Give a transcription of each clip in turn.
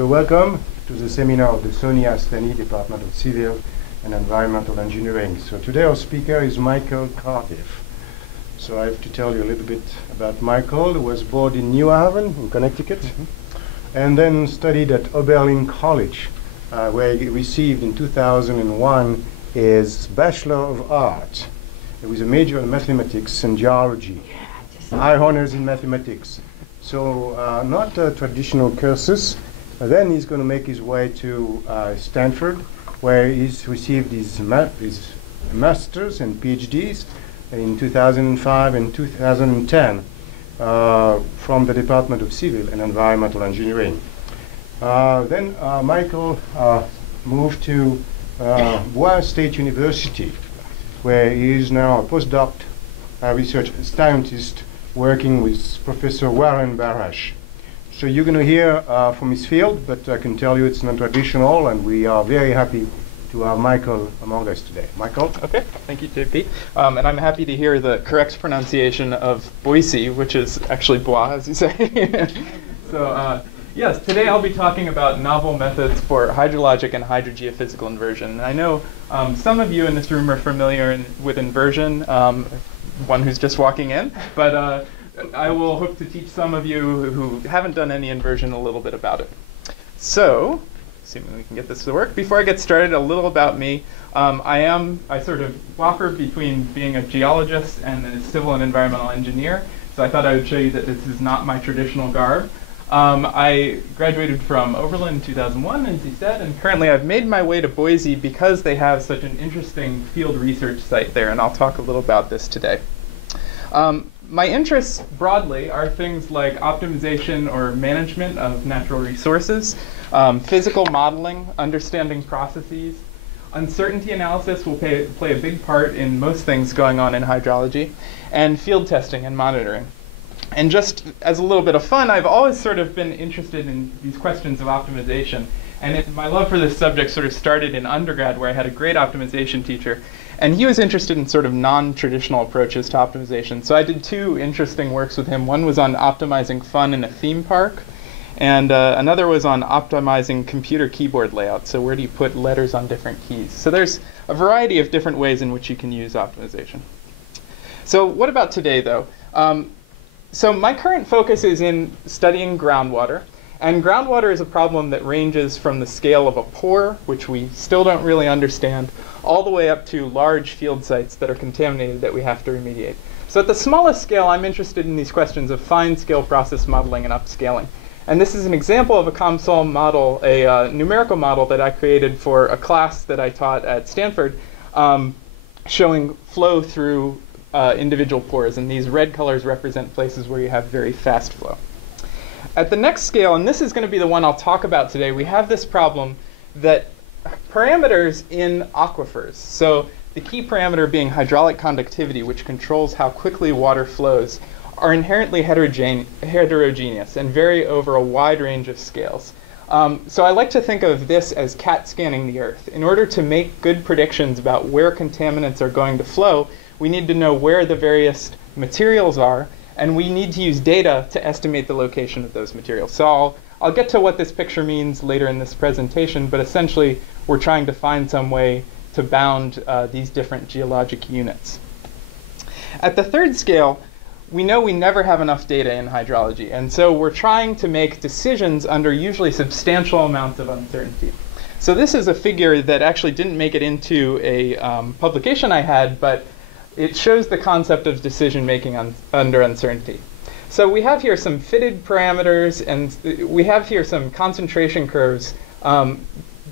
So welcome to the seminar of the Astani Department of Civil and Environmental Engineering. So today our speaker is Michael Cardiff. So I have to tell you a little bit about Michael, who was born in New Haven in Connecticut, and then studied at Oberlin College, where he received in 2001 his Bachelor of Arts. It was a major in mathematics and geology, high honors in mathematics. So not traditional courses. Then he's going to make his way to Stanford, where he's received his masters and PhDs in 2005 and 2010 from the Department of Civil and Environmental Engineering. Then Michael moved to Boise State University, where he is now a postdoc research scientist working with Professor Warren Barash. So you're going to hear from his field, but I can tell you it's non-traditional, and we are very happy to have Michael among us today. Michael? Okay, thank you, JP. And I'm happy to hear the correct pronunciation of Boise, which is actually Bois, as you say. So yes, today I'll be talking about novel methods for hydrologic and hydrogeophysical inversion. And I know some of you in this room are familiar with inversion, one who's just walking in, but I will hope to teach some of you who haven't done any inversion a little bit about it. So, assuming we can get this to work, before I get started, a little about me. I sort of waffle between being a geologist and a civil and environmental engineer, so I thought I would show you that this is not my traditional garb. I graduated from Oberlin in 2001, as he said, and currently I've made my way to Boise because they have such an interesting field research site there, and I'll talk a little about this today. My interests broadly are things like optimization or management of natural resources, physical modeling, understanding processes. Uncertainty analysis will play a big part in most things going on in hydrology, and field testing and monitoring. And just as a little bit of fun, I've always sort of been interested in these questions of optimization. And my love for this subject sort of started in undergrad, where I had a great optimization teacher. And he was interested in sort of non-traditional approaches to optimization. So I did two interesting works with him. One was on optimizing fun in a theme park, and another was on optimizing computer keyboard layout. So where do you put letters on different keys? So there's a variety of different ways in which you can use optimization. So what about today, though? So my current focus is in studying groundwater. And groundwater is a problem that ranges from the scale of a pore, which we still don't really understand, all the way up to large field sites that are contaminated that we have to remediate. So at the smallest scale, I'm interested in these questions of fine-scale process modeling and upscaling. And this is an example of a COMSOL model, a numerical model that I created for a class that I taught at Stanford, showing flow through individual pores, and these red colors represent places where you have very fast flow. At the next scale, and this is going to be the one I'll talk about today, we have this problem that parameters in aquifers, so the key parameter being hydraulic conductivity, which controls how quickly water flows, are inherently heterogeneous and vary over a wide range of scales. So I like to think of this as CAT scanning the Earth. In order to make good predictions about where contaminants are going to flow, we need to know where the various materials are, and we need to use data to estimate the location of those materials. So I'll get to what this picture means later in this presentation, but essentially we're trying to find some way to bound these different geologic units. At the third scale, we know we never have enough data in hydrology, and so we're trying to make decisions under usually substantial amounts of uncertainty. So this is a figure that actually didn't make it into a publication I had, but it shows the concept of decision-making under uncertainty. So we have here some fitted parameters, and we have here some concentration curves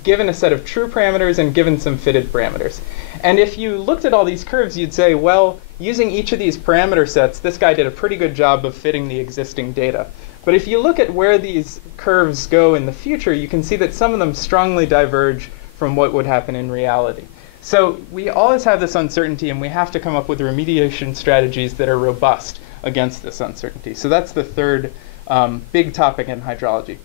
given a set of true parameters and given some fitted parameters. And if you looked at all these curves, you'd say, well, using each of these parameter sets, this guy did a pretty good job of fitting the existing data. But if you look at where these curves go in the future, you can see that some of them strongly diverge from what would happen in reality. So we always have this uncertainty, and we have to come up with remediation strategies that are robust against this uncertainty. So that's the third big topic in hydrology.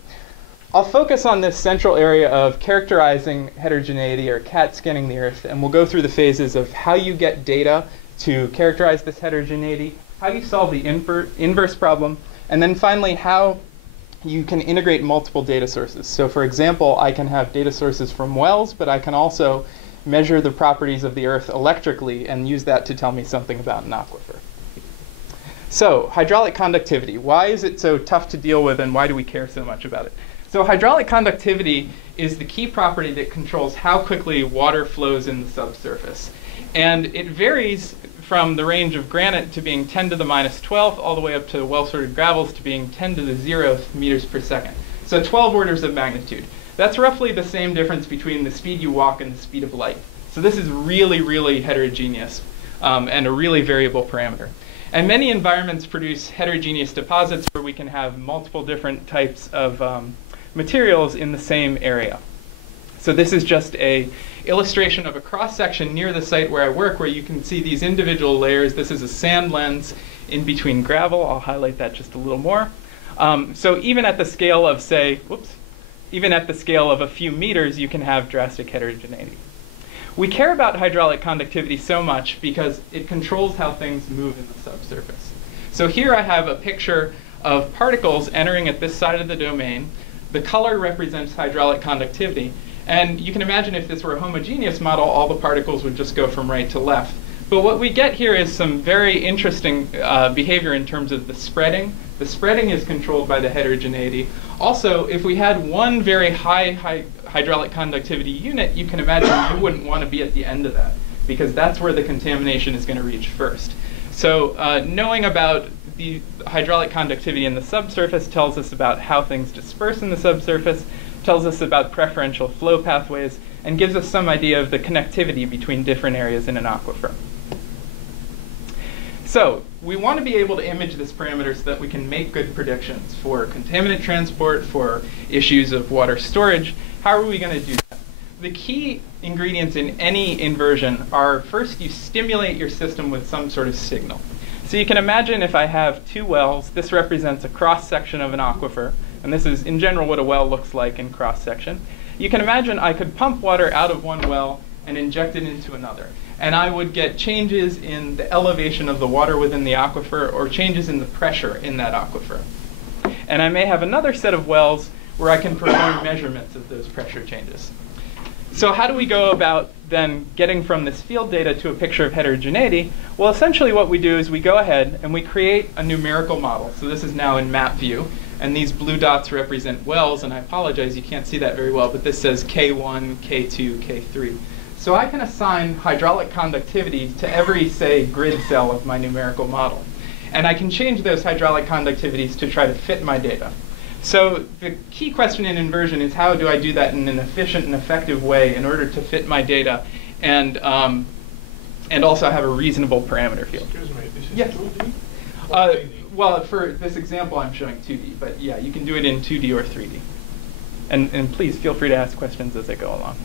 I'll focus on this central area of characterizing heterogeneity, or CAT scanning the Earth, and we'll go through the phases of how you get data to characterize this heterogeneity, how you solve the inverse problem, and then finally how you can integrate multiple data sources. So for example, I can have data sources from wells, but I can also measure the properties of the earth electrically and use that to tell me something about an aquifer. So hydraulic conductivity, why is it so tough to deal with and why do we care so much about it? So hydraulic conductivity is the key property that controls how quickly water flows in the subsurface. And it varies from the range of granite to being 10 to the minus 12th all the way up to well-sorted gravels to being 10 to the 0th meters per second. So 12 orders of magnitude. That's roughly the same difference between the speed you walk and the speed of light. So this is really, really heterogeneous and a really variable parameter. And many environments produce heterogeneous deposits where we can have multiple different types of materials in the same area. So this is just an illustration of a cross-section near the site where I work where you can see these individual layers. This is a sand lens in between gravel. I'll highlight that just a little more. So even at the scale of, say, even at the scale of a few meters, you can have drastic heterogeneity. We care about hydraulic conductivity so much because it controls how things move in the subsurface. So here I have a picture of particles entering at this side of the domain. The color represents hydraulic conductivity. And you can imagine if this were a homogeneous model, all the particles would just go from right to left. But what we get here is some very interesting behavior in terms of the spreading. The spreading is controlled by the heterogeneity. Also, if we had one very high hydraulic conductivity unit, you can imagine you wouldn't want to be at the end of that, because that's where the contamination is going to reach first. So knowing about the hydraulic conductivity in the subsurface tells us about how things disperse in the subsurface, tells us about preferential flow pathways, and gives us some idea of the connectivity between different areas in an aquifer. So we want to be able to image this parameter so that we can make good predictions for contaminant transport, for issues of water storage. How are we going to do that? The key ingredients in any inversion are, first, you stimulate your system with some sort of signal. So you can imagine if I have two wells, this represents a cross-section of an aquifer, and this is in general what a well looks like in cross-section. You can imagine I could pump water out of one well and inject it into another. And I would get changes in the elevation of the water within the aquifer or changes in the pressure in that aquifer. And I may have another set of wells where I can perform measurements of those pressure changes. So how do we go about then getting from this field data to a picture of heterogeneity? Well, essentially what we do is we go ahead and we create a numerical model. So this is now in map view. And these blue dots represent wells. And I apologize, you can't see that very well. But this says K1, K2, K3. So I can assign hydraulic conductivity to every, say, grid cell of my numerical model. And I can change those hydraulic conductivities to try to fit my data. So the key question in inversion is how do I do that in an efficient and effective way in order to fit my data and also have a reasonable parameter field. Excuse me, this is yes. 2D? Well, for this example, I'm showing 2D. But yeah, you can do it in 2D or 3D. And please feel free to ask questions as I go along.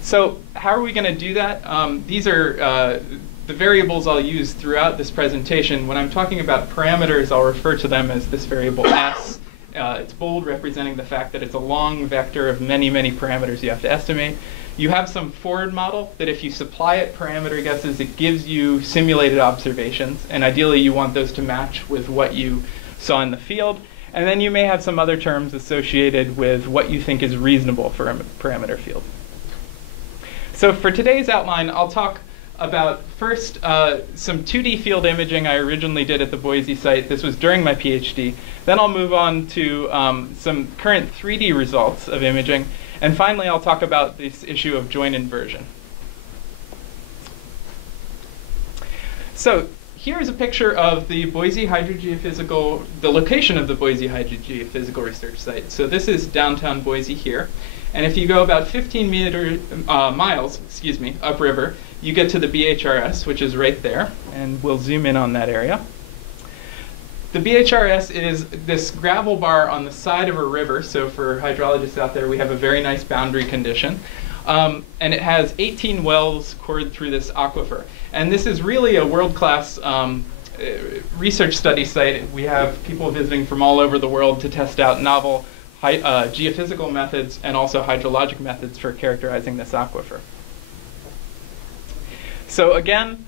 So how are we going to do that? These are the variables I'll use throughout this presentation. When I'm talking about parameters, I'll refer to them as this variable s. It's bold, representing the fact that it's a long vector of many, many parameters you have to estimate. You have some forward model that if you supply it parameter guesses, it gives you simulated observations. And ideally, you want those to match with what you saw in the field. And then you may have some other terms associated with what you think is reasonable for a parameter field. So for today's outline, I'll talk about first some 2D field imaging I originally did at the Boise site. This was during my PhD. Then I'll move on to some current 3D results of imaging. And finally, I'll talk about this issue of joint inversion. So here's a picture of the Boise Hydrogeophysical, the location of the Boise Hydrogeophysical Research Site. So this is downtown Boise here. And if you go about 15 miles upriver, you get to the BHRS, which is right there. And we'll zoom in on that area. The BHRS is this gravel bar on the side of a river. So for hydrologists out there, we have a very nice boundary condition. And it has 18 wells cored through this aquifer. And this is really a world-class research study site. We have people visiting from all over the world to test out novel geophysical methods and also hydrologic methods for characterizing this aquifer. So again,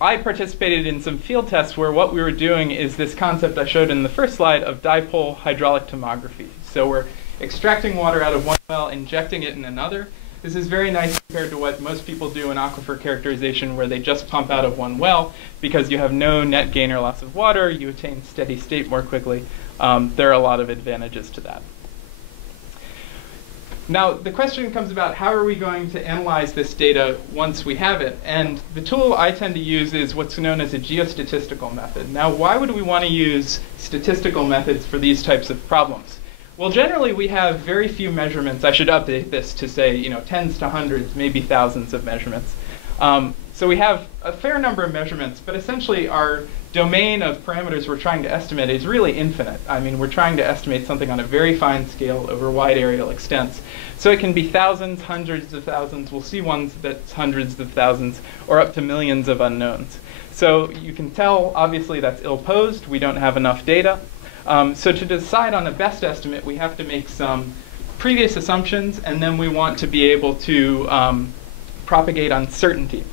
I participated in some field tests where what we were doing is this concept I showed in the first slide of dipole hydraulic tomography. So we're extracting water out of one well, injecting it in another. This is very nice compared to what most people do in aquifer characterization, where they just pump out of one well because you have no net gain or loss of water. You attain steady state more quickly. There are a lot of advantages to that. Now, the question comes about how are we going to analyze this data once we have it? And the tool I tend to use is what's known as a geostatistical method. Now, why would we want to use statistical methods for these types of problems? Well, generally, we have very few measurements. I should update this to say, tens to hundreds, maybe thousands of measurements. So we have a fair number of measurements, but essentially our domain of parameters we're trying to estimate is really infinite. I mean, we're trying to estimate something on a very fine scale over wide areal extents. So it can be thousands, hundreds of thousands. We'll see ones that's hundreds of thousands, or up to millions of unknowns. So you can tell, obviously, that's ill-posed. We don't have enough data. So to decide on a best estimate, we have to make some previous assumptions, and then we want to be able to propagate uncertainty.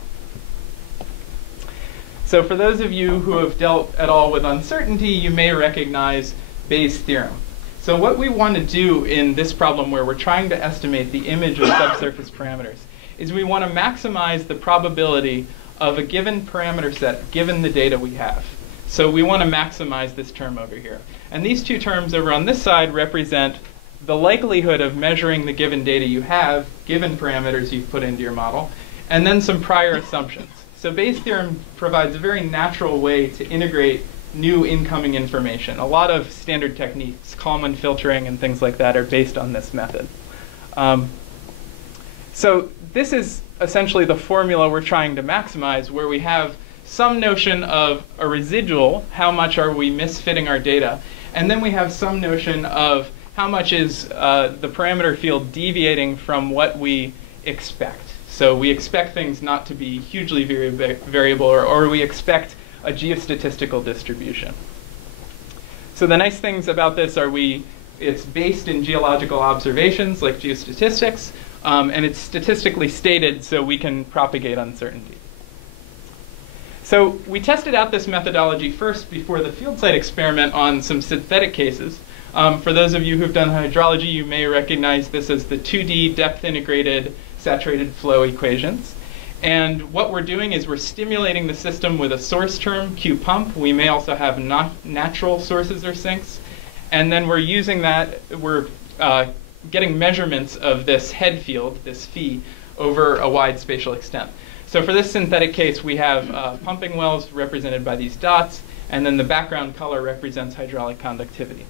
So for those of you who have dealt at all with uncertainty, you may recognize Bayes' theorem. So what we want to do in this problem where we're trying to estimate the image of subsurface parameters is we want to maximize the probability of a given parameter set given the data we have. So we want to maximize this term over here. And these two terms over on this side represent the likelihood of measuring the given data you have, given parameters you've put into your model, and then some prior assumptions. So Bayes' theorem provides a very natural way to integrate new incoming information. A lot of standard techniques, Kalman filtering and things like that, are based on this method. So this is essentially the formula we're trying to maximize, where we have some notion of a residual, how much are we misfitting our data, and then we have some notion of how much is the parameter field deviating from what we expect. So we expect things not to be hugely variable, or we expect a geostatistical distribution. So the nice things about this are it's based in geological observations like geostatistics, and it's statistically stated so we can propagate uncertainty. So we tested out this methodology first before the field site experiment on some synthetic cases. For those of you who've done hydrology, you may recognize this as the 2D depth integrated saturated flow equations. And what we're doing is we're stimulating the system with a source term, Q pump. We may also have natural sources or sinks. And then we're using that, we're getting measurements of this head field, this phi, over a wide spatial extent. So for this synthetic case, we have pumping wells represented by these dots, and then the background color represents hydraulic conductivity.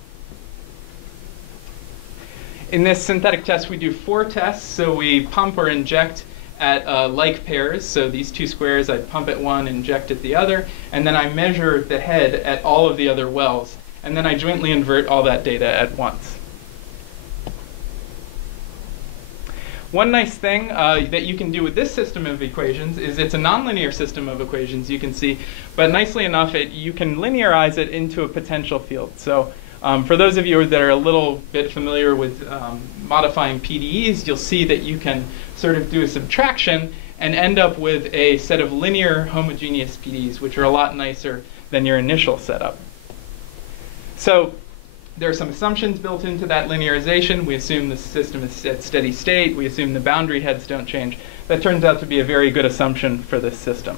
In this synthetic test, we do 4 tests. So we pump or inject at like pairs. So these two squares, I pump at one, inject at the other, and then I measure the head at all of the other wells. And then I jointly invert all that data at once. One nice thing that you can do with this system of equations is it's a nonlinear system of equations, you can see. But nicely enough, you can linearize it into a potential field. So for those of you that are a little bit familiar with modifying PDEs, you'll see that you can sort of do a subtraction and end up with a set of linear homogeneous PDEs, which are a lot nicer than your initial setup. So there are some assumptions built into that linearization. We assume the system is at steady state. We assume the boundary heads don't change. That turns out to be a very good assumption for this system.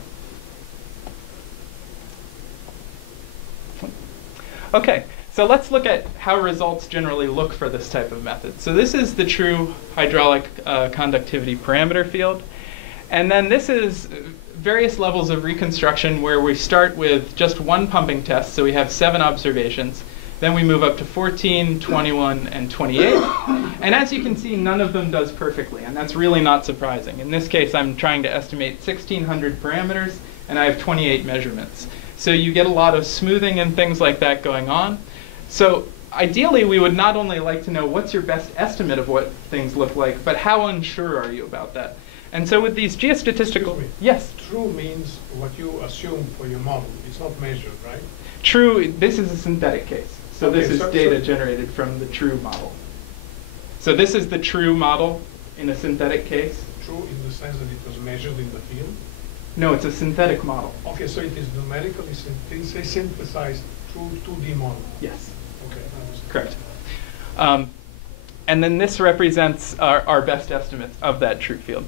OK. So let's look at how results generally look for this type of method. So this is the true hydraulic conductivity parameter field. And then this is various levels of reconstruction where we start with just one pumping test. So we have 7 observations. Then we move up to 14, 21, and 28. And as you can see, none of them does perfectly. And that's really not surprising. In this case, I'm trying to estimate 1,600 parameters, and I have 28 measurements. So you get a lot of smoothing and things like that going on. So ideally, we would not only like to know what's your best estimate of what things look like, but how unsure are you about that? And so with these geostatistical... Yes? True means what you assume for your model. It's not measured, right? True, this is a synthetic case. So okay, this is data generated from the true model. So this is the true model in a synthetic case. True in the sense that it was measured in the field? No, it's a synthetic model. Okay, so it is numerically synthesized through 2D model. Yes. Okay, I understand. Correct. And then this represents our best estimates of that true field.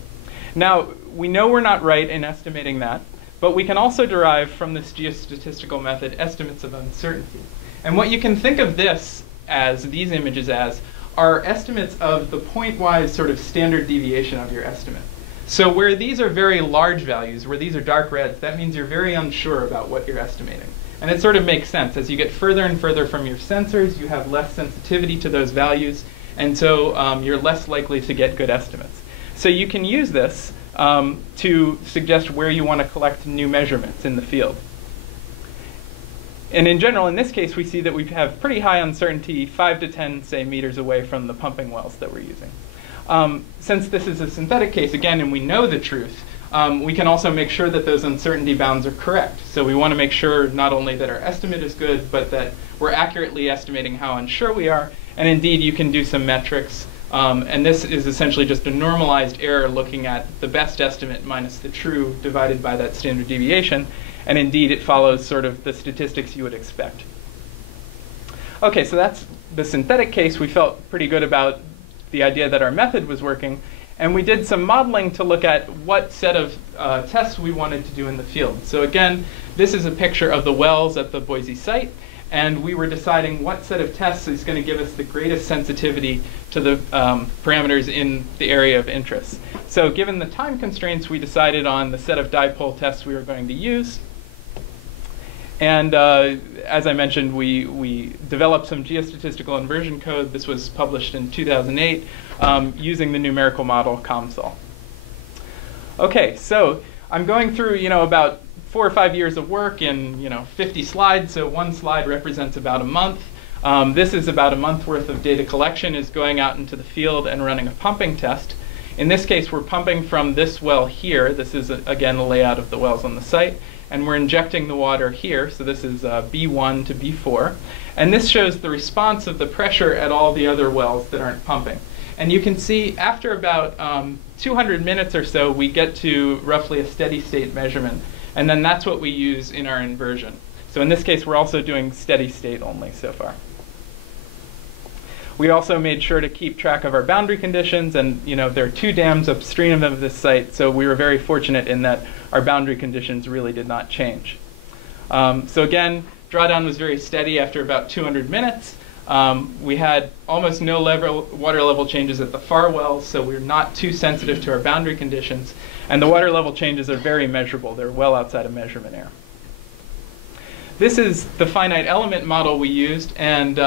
Now, we know we're not right in estimating that, but we can also derive from this geostatistical method estimates of uncertainty. And what you can think of this as, these images as, are estimates of the point-wise sort of standard deviation of your estimate. So where these are very large values, where these are dark reds, that means you're very unsure about what you're estimating. And it sort of makes sense. As you get further and further from your sensors, you have less sensitivity to those values, and so you're less likely to get good estimates. So you can use this to suggest where you want to collect new measurements in the field. And in general, in this case, we see that we have pretty high uncertainty, 5 to 10, say, meters away from the pumping wells that we're using. Since this is a synthetic case, again, and we know the truth, we can also make sure that those uncertainty bounds are correct. So we want to make sure not only that our estimate is good, but that we're accurately estimating how unsure we are. And indeed, you can do some metrics. And this is essentially just a normalized error looking at the best estimate minus the true divided by that standard deviation. And indeed, it follows sort of the statistics you would expect. OK, so that's the synthetic case. We felt pretty good about the idea that our method was working. And we did some modeling to look at what set of tests we wanted to do in the field. So again, this is a picture of the wells at the Boise site. And we were deciding what set of tests is going to give us the greatest sensitivity to the parameters in the area of interest. So given the time constraints, we decided on the set of dipole tests we were going to use. And as I mentioned, we developed some geostatistical inversion code. This was published in 2008 using the numerical model COMSOL. OK, so I'm going through about 4 or 5 years of work in 50 slides. So one slide represents about a month. This is about a month worth of data collection, is going out into the field and running a pumping test. In this case, we're pumping from this well here. This is, again, a layout of the wells on the site. And we're injecting the water here. So this is B1 to B4. And this shows the response of the pressure at all the other wells that aren't pumping. And you can see after about 200 minutes or so, we get to roughly a steady state measurement. And then that's what we use in our inversion. So in this case, we're also doing steady state only so far. We also made sure to keep track of our boundary conditions. And there are 2 dams upstream of this site. So we were very fortunate in that our boundary conditions really did not change. So again, drawdown was very steady after about 200 minutes. We had almost no water level changes at the far wells. So we're not too sensitive to our boundary conditions. And the water level changes are very measurable. They're well outside of measurement error. This is the finite element model we used. And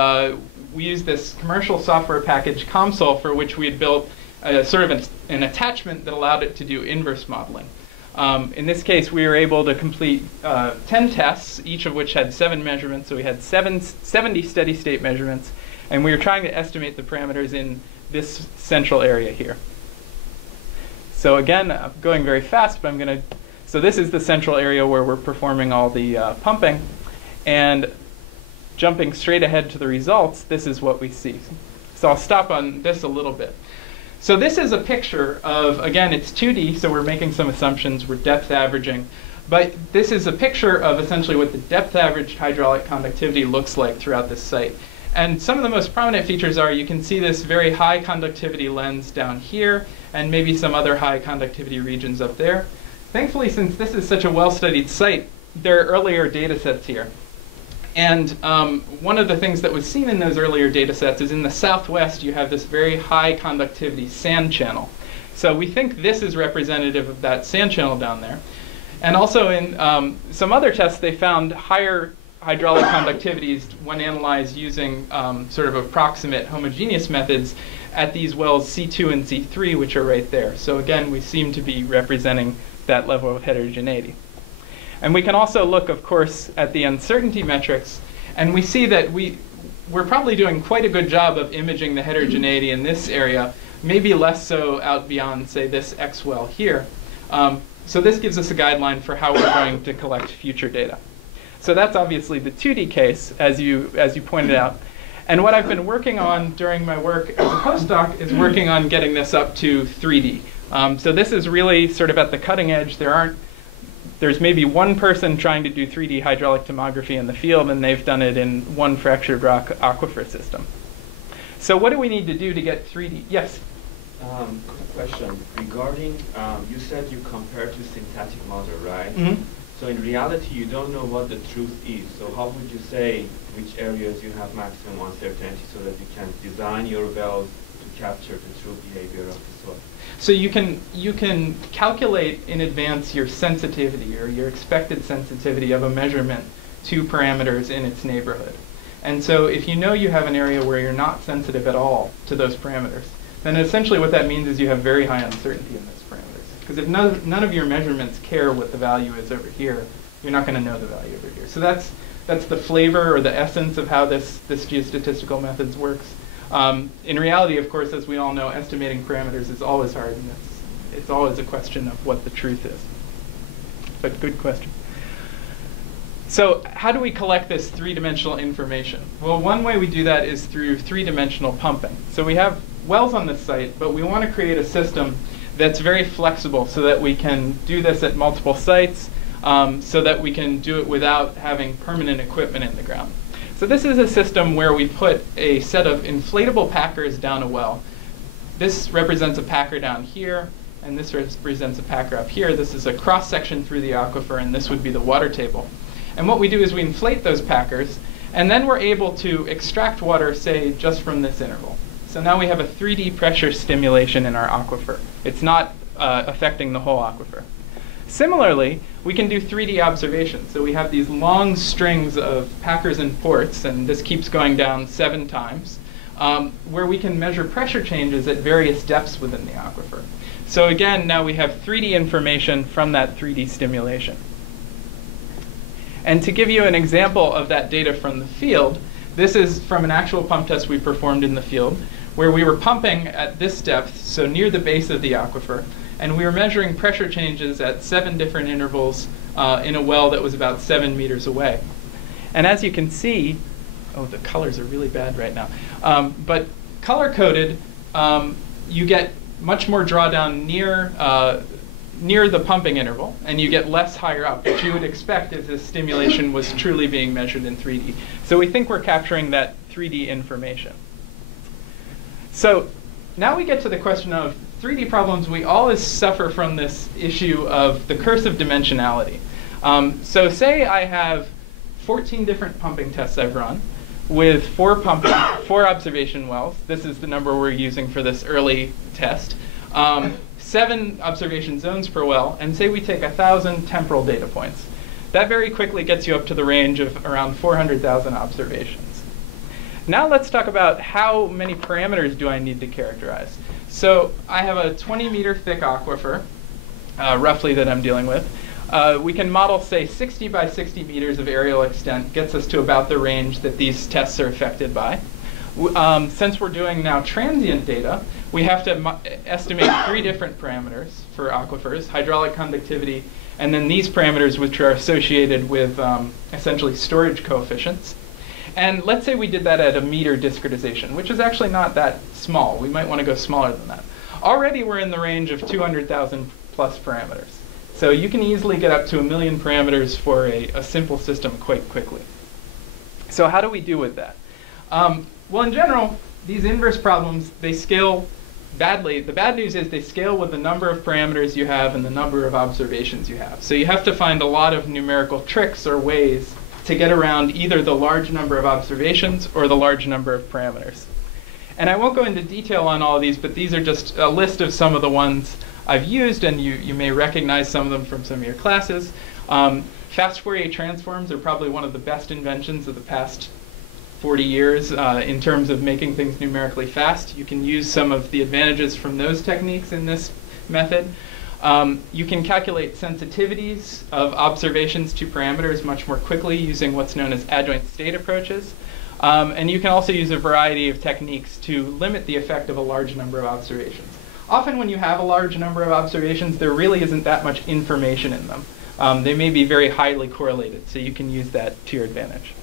we used this commercial software package, COMSOL, for which we had built sort of an attachment that allowed it to do inverse modeling. In this case, we were able to complete 10 tests, each of which had 7 measurements. So we had 70 steady state measurements. And we were trying to estimate the parameters in this central area here. So again, I'm going very fast, but so this is the central area where we're performing all the pumping. And jumping straight ahead to the results, this is what we see. So I'll stop on this a little bit. So this is a picture of, again, it's 2D, so we're making some assumptions, we're depth averaging. But this is a picture of essentially what the depth averaged hydraulic conductivity looks like throughout this site. And some of the most prominent features are, you can see this very high conductivity lens down here, and maybe some other high conductivity regions up there. Thankfully, since this is such a well-studied site, there are earlier data sets here. And one of the things that was seen in those earlier data sets is in the southwest, you have this very high conductivity sand channel. So we think this is representative of that sand channel down there. And also in some other tests, they found higher hydraulic conductivities when analyzed using sort of approximate homogeneous methods at these wells C2 and C3, which are right there. So again, we seem to be representing that level of heterogeneity. And we can also look, of course, at the uncertainty metrics. And we see that we're probably doing quite a good job of imaging the heterogeneity in this area, maybe less so out beyond, say, this X well here. So this gives us a guideline for how we're going to collect future data. So that's obviously the 2D case, as you pointed out. And what I've been working on during my work as a postdoc is working on getting this up to 3D. So this is really sort of at the cutting edge. There aren't there's maybe one person trying to do 3D hydraulic tomography in the field, and they've done it in one fractured rock aquifer system. So what do we need to do to get 3D? Yes? Quick question. Regarding, you said you compare to synthetic model, right? Mm-hmm. So in reality, you don't know what the truth is. So how would you say which areas you have maximum uncertainty so that you can design your wells to capture the true behavior of the soil? So you can calculate in advance your sensitivity or your expected sensitivity of a measurement to parameters in its neighborhood. And so if you know you have an area where you're not sensitive at all to those parameters, then essentially what that means is you have very high uncertainty in those parameters. Because if none of your measurements care what the value is over here, you're not going to know the value over here. So that's the flavor or the essence of how this geostatistical methods works. In reality, of course, as we all know, estimating parameters is always hard, and it's always a question of what the truth is. But good question. So how do we collect this three-dimensional information? Well, one way we do that is through three-dimensional pumping. So we have wells on this site, but we want to create a system that's very flexible so that we can do this at multiple sites, so that we can do it without having permanent equipment in the ground. So this is a system where we put a set of inflatable packers down a well. This represents a packer down here, and this represents a packer up here. This is a cross-section through the aquifer, and this would be the water table. And what we do is we inflate those packers, and then we're able to extract water, say, just from this interval. So now we have a 3D pressure stimulation in our aquifer. It's not affecting the whole aquifer. Similarly, we can do 3D observations. So we have these long strings of packers and ports, and this keeps going down 7 times, where we can measure pressure changes at various depths within the aquifer. So again, now we have 3D information from that 3D stimulation. And to give you an example of that data from the field, this is from an actual pump test we performed in the field, where we were pumping at this depth, so near the base of the aquifer, and we were measuring pressure changes at 7 different intervals in a well that was about 7 meters away. And as you can see, oh, the colors are really bad right now, but color-coded, you get much more drawdown near the pumping interval, and you get less higher up, which you would expect if this stimulation was truly being measured in 3D. So we think we're capturing that 3D information. So now we get to the question of 3D problems. We always suffer from this issue of the curse of dimensionality. So say I have 14 different pumping tests I've run with 4 observation wells. This is the number we're using for this early test. 7 observation zones per well, and say we take 1,000 temporal data points. That very quickly gets you up to the range of around 400,000 observations. Now let's talk about how many parameters do I need to characterize. So I have a 20-meter thick aquifer, roughly, that I'm dealing with. We can model, say, 60 by 60 meters of aerial extent, gets us to about the range that these tests are affected by. Since we're doing now transient data, we have to estimate 3 different parameters for aquifers: hydraulic conductivity, and then these parameters which are associated with essentially storage coefficients. And let's say we did that at a meter discretization, which is actually not that small. We might want to go smaller than that. Already we're in the range of 200,000 plus parameters. So you can easily get up to 1 million parameters for a simple system quite quickly. So how do we do with that? Well, in general, these inverse problems, they scale badly. The bad news is they scale with the number of parameters you have and the number of observations you have. So you have to find a lot of numerical tricks or ways to get around either the large number of observations or the large number of parameters. And I won't go into detail on all of these, but these are just a list of some of the ones I've used, and you may recognize some of them from some of your classes. Fast Fourier transforms are probably one of the best inventions of the past 40 years in terms of making things numerically fast. You can use some of the advantages from those techniques in this method. You can calculate sensitivities of observations to parameters much more quickly using what's known as adjoint state approaches. And you can also use a variety of techniques to limit the effect of a large number of observations. Often when you have a large number of observations, there really isn't that much information in them. They may be very highly correlated, so you can use that to your advantage.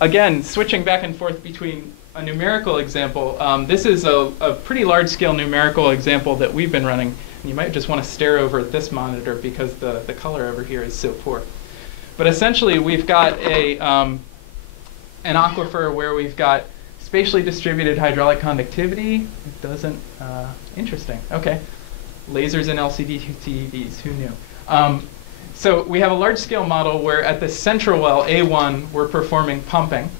Again, switching back and forth between a numerical example, this is a pretty large-scale numerical example that we've been running. And you might just want to stare over at this monitor because the color over here is so poor. But essentially, we've got an aquifer where we've got spatially distributed hydraulic conductivity. It doesn't, interesting, okay. Lasers and LCD TVs, who knew? So we have a large-scale model where at the central well, A1, we're performing pumping.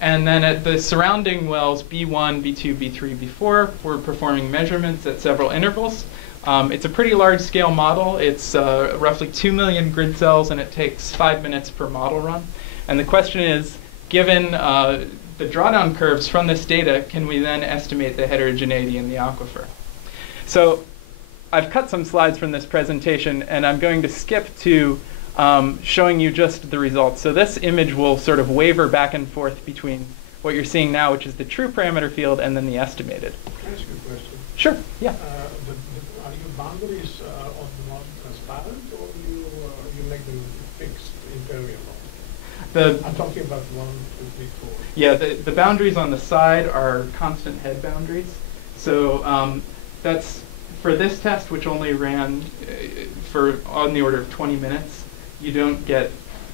And then at the surrounding wells, B1, B2, B3, B4, we're performing measurements at several intervals. It's a pretty large-scale model. It's roughly 2 million grid cells, and it takes 5 minutes per model run. And the question is, given the drawdown curves from this data, can we then estimate the heterogeneity in the aquifer? So I've cut some slides from this presentation, and I'm going to skip to showing you just the results. So this image will sort of waver back and forth between what you're seeing now, which is the true parameter field, and then the estimated. Can I ask you a question? Sure, yeah. Are your boundaries of the model transparent, or you make them fixed invariable? I'm talking about 1, 2, 3, 4. Yeah, the boundaries on the side are constant head boundaries. So that's for this test, which only ran for on the order of 20 minutes. You don't get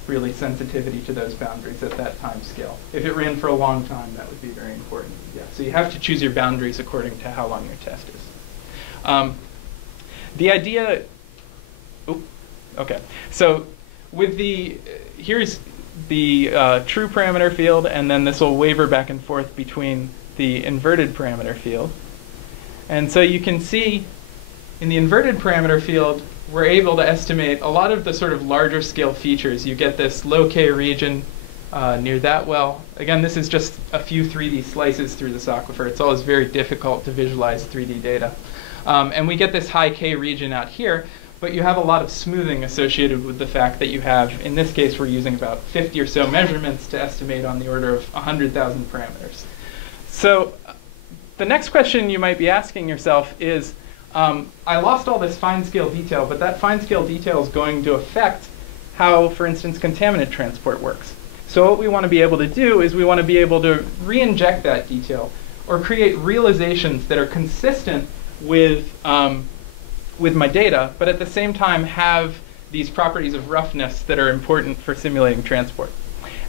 really sensitivity to those boundaries at that time scale. If it ran for a long time, that would be very important. Yeah. So you have to choose your boundaries according to how long your test is. The idea, okay. So with here's the true parameter field, and then this will waver back and forth between the inverted parameter field. And so you can see in the inverted parameter field, we're able to estimate a lot of the sort of larger scale features. You get this low K region near that well. Again, this is just a few 3D slices through this aquifer. It's always very difficult to visualize 3D data. And we get this high K region out here, but you have a lot of smoothing associated with the fact that you have, in this case, we're using about 50 or so measurements to estimate on the order of 100,000 parameters. So the next question you might be asking yourself is, I lost all this fine-scale detail, but that fine-scale detail is going to affect how, for instance, contaminant transport works. So what we want to be able to do is we want to be able to re-inject that detail or create realizations that are consistent with my data, but at the same time have these properties of roughness that are important for simulating transport.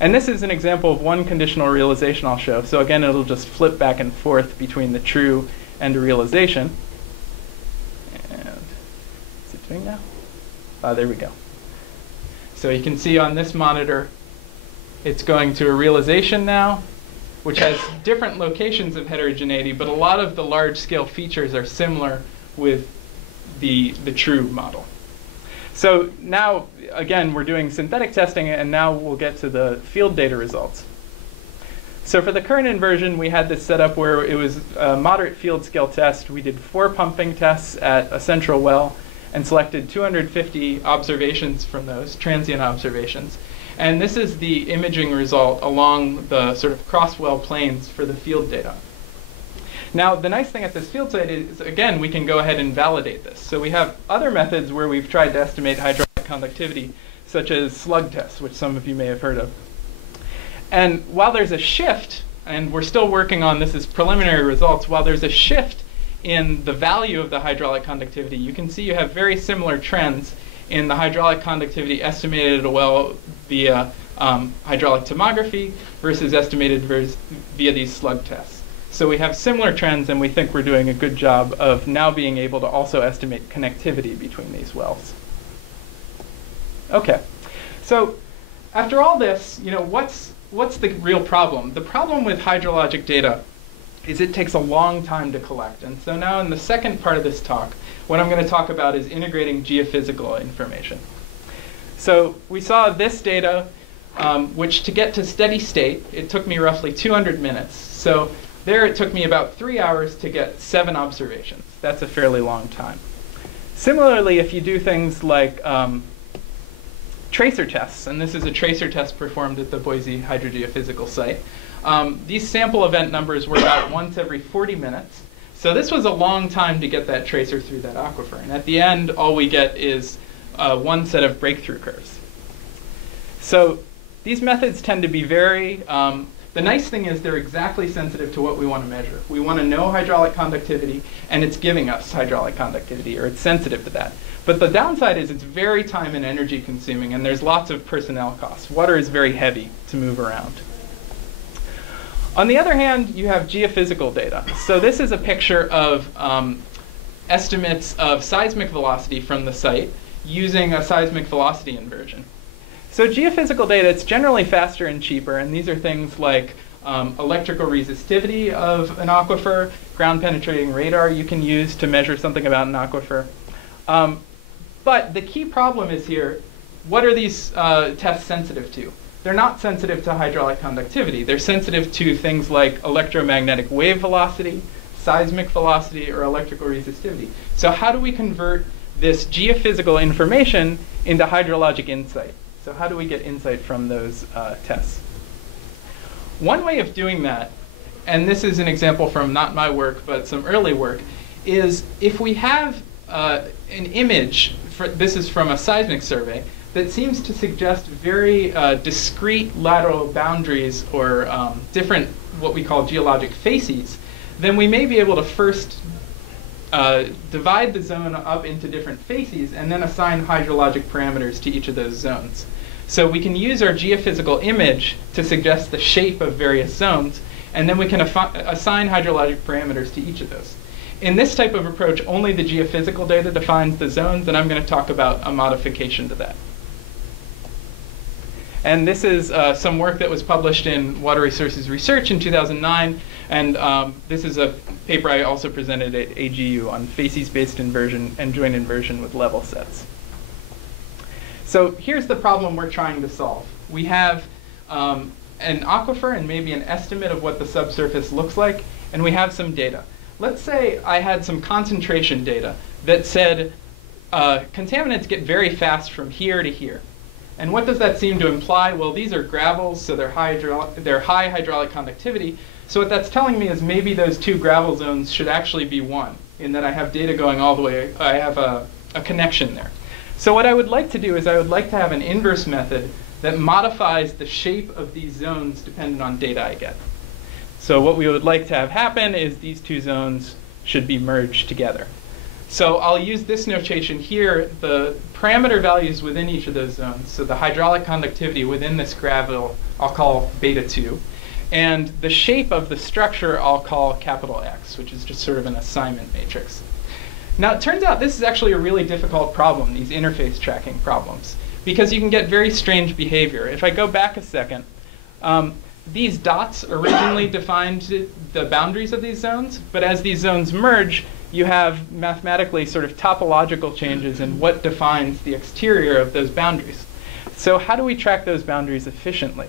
And this is an example of one conditional realization I'll show. So again, it'll just flip back and forth between the true and a realization. And is it doing now? There we go. So you can see on this monitor, it's going to a realization now, which has different locations of heterogeneity, but a lot of the large-scale features are similar with the true model. So now, again, we're doing synthetic testing, and now we'll get to the field data results. So for the current inversion, we had this set up where it was a moderate field scale test. We did 4 pumping tests at a central well and selected 250 observations from those, transient observations. And this is the imaging result along the sort of cross-well planes for the field data. Now, the nice thing at this field site is, again, we can go ahead and validate this. So we have other methods where we've tried to estimate hydraulic conductivity, such as slug tests, which some of you may have heard of. And while there's a shift, and we're still working on this as preliminary results, while there's a shift in the value of the hydraulic conductivity, you can see you have very similar trends in the hydraulic conductivity estimated at a well via hydraulic tomography versus estimated via these slug tests. So we have similar trends, and we think we're doing a good job of now being able to also estimate connectivity between these wells. Okay, so after all this, what's the real problem? The problem with hydrologic data is it takes a long time to collect. And so now in the second part of this talk, what I'm going to talk about is integrating geophysical information. So we saw this data, which to get to steady state, it took me roughly 200 minutes. So there it took me about 3 hours to get 7 observations. That's a fairly long time. Similarly, if you do things like tracer tests, and this is a tracer test performed at the Boise Hydrogeophysical site, these sample event numbers were about once every 40 minutes. So this was a long time to get that tracer through that aquifer. And at the end, all we get is one set of breakthrough curves. So these methods tend to be very The nice thing is they're exactly sensitive to what we want to measure. We want to know hydraulic conductivity, and it's giving us hydraulic conductivity, or it's sensitive to that. But the downside is it's very time and energy consuming, and there's lots of personnel costs. Water is very heavy to move around. On the other hand, you have geophysical data. So this is a picture of estimates of seismic velocity from the site using a seismic velocity inversion. So geophysical data, it's generally faster and cheaper, and these are things like electrical resistivity of an aquifer, ground penetrating radar you can use to measure something about an aquifer. But the key problem is here, what are these tests sensitive to? They're not sensitive to hydraulic conductivity. They're sensitive to things like electromagnetic wave velocity, seismic velocity, or electrical resistivity. So how do we convert this geophysical information into hydrologic insight? So how do we get insight from those tests? One way of doing that, and this is an example from not my work, but some early work, is if we have an image, this is from a seismic survey, that seems to suggest very discrete lateral boundaries or different what we call geologic facies, then we may be able to first divide the zone up into different facies and then assign hydrologic parameters to each of those zones. So we can use our geophysical image to suggest the shape of various zones, and then we can assign hydrologic parameters to each of those. In this type of approach, only the geophysical data defines the zones, and I'm going to talk about a modification to that. And this is some work that was published in Water Resources Research in 2009, and this is a paper I also presented at AGU on facies-based inversion and joint inversion with level sets. So here's the problem we're trying to solve. We have an aquifer and maybe an estimate of what the subsurface looks like, and we have some data. Let's say I had some concentration data that said contaminants get very fast from here to here. And what does that seem to imply? Well, these are gravels, so they're high hydraulic conductivity. So what that's telling me is maybe those two gravel zones should actually be one, in that I have data going all the way, I have a connection there. So what I would like to do is I would like to have an inverse method that modifies the shape of these zones dependent on data I get. So what we would like to have happen is these two zones should be merged together. So I'll use this notation here, the parameter values within each of those zones. So the hydraulic conductivity within this gravel, I'll call beta 2. And the shape of the structure, I'll call capital X, which is just sort of an assignment matrix. Now, it turns out this is actually a really difficult problem, these interface tracking problems, because you can get very strange behavior. If I go back a second, these dots originally defined the boundaries of these zones, but as these zones merge, you have mathematically sort of topological changes in what defines the exterior of those boundaries. So how do we track those boundaries efficiently?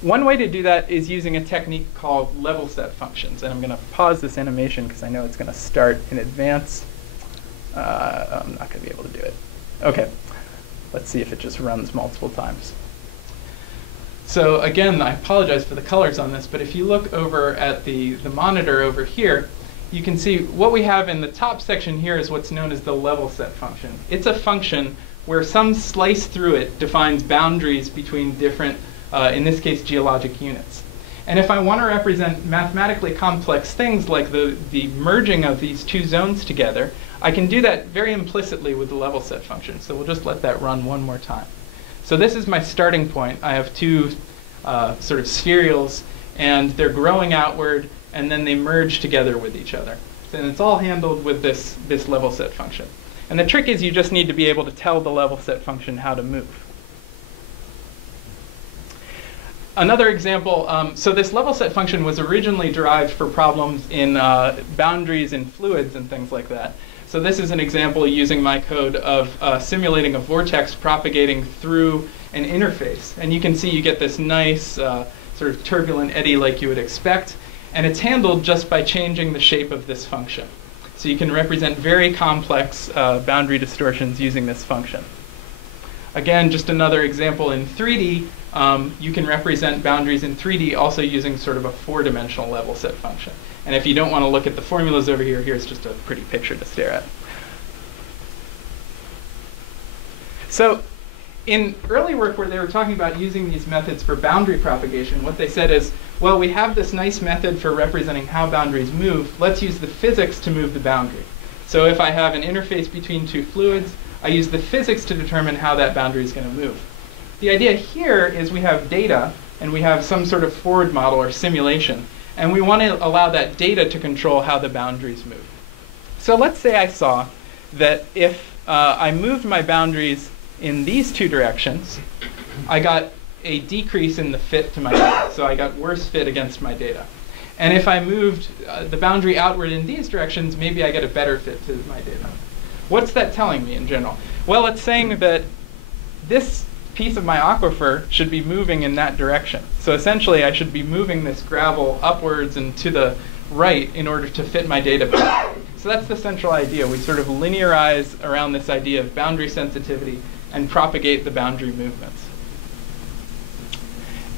One way to do that is using a technique called level set functions. And I'm going to pause this animation because I know it's going to start in advance. I'm not going to be able to do it. OK, let's see if it just runs multiple times. So again, I apologize for the colors on this, but if you look over at the monitor over here, you can see what we have in the top section here is what's known as the level set function. It's a function where some slice through it defines boundaries between different, in this case, geologic units. And if I want to represent mathematically complex things like the merging of these two zones together, I can do that very implicitly with the level set function. So we'll just let that run one more time. So this is my starting point. I have two sort of spherules, and they're growing outward, and then they merge together with each other. And it's all handled with this level set function. And the trick is you just need to be able to tell the level set function how to move. Another example, so this level set function was originally derived for problems in boundaries in fluids and things like that. So this is an example using my code of simulating a vortex propagating through an interface. And you can see you get this nice sort of turbulent eddy like you would expect. And it's handled just by changing the shape of this function. So you can represent very complex boundary distortions using this function. Again, just another example in 3D. You can represent boundaries in 3D also using sort of a 4-dimensional level set function. And if you don't want to look at the formulas over here, here's just a pretty picture to stare at. So in early work where they were talking about using these methods for boundary propagation, what they said is, well, we have this nice method for representing how boundaries move. Let's use the physics to move the boundary. So if I have an interface between two fluids, I use the physics to determine how that boundary is going to move. The idea here is we have data, and we have some sort of forward model or simulation, and we want to allow that data to control how the boundaries move. So let's say I saw that if I moved my boundaries in these two directions, I got a decrease in the fit to my data. So I got worse fit against my data. And if I moved the boundary outward in these directions, maybe I get a better fit to my data. What's that telling me in general? Well, it's saying that this piece of my aquifer should be moving in that direction. So essentially, I should be moving this gravel upwards and to the right in order to fit my data better. So that's the central idea. We sort of linearize around this idea of boundary sensitivity and propagate the boundary movements.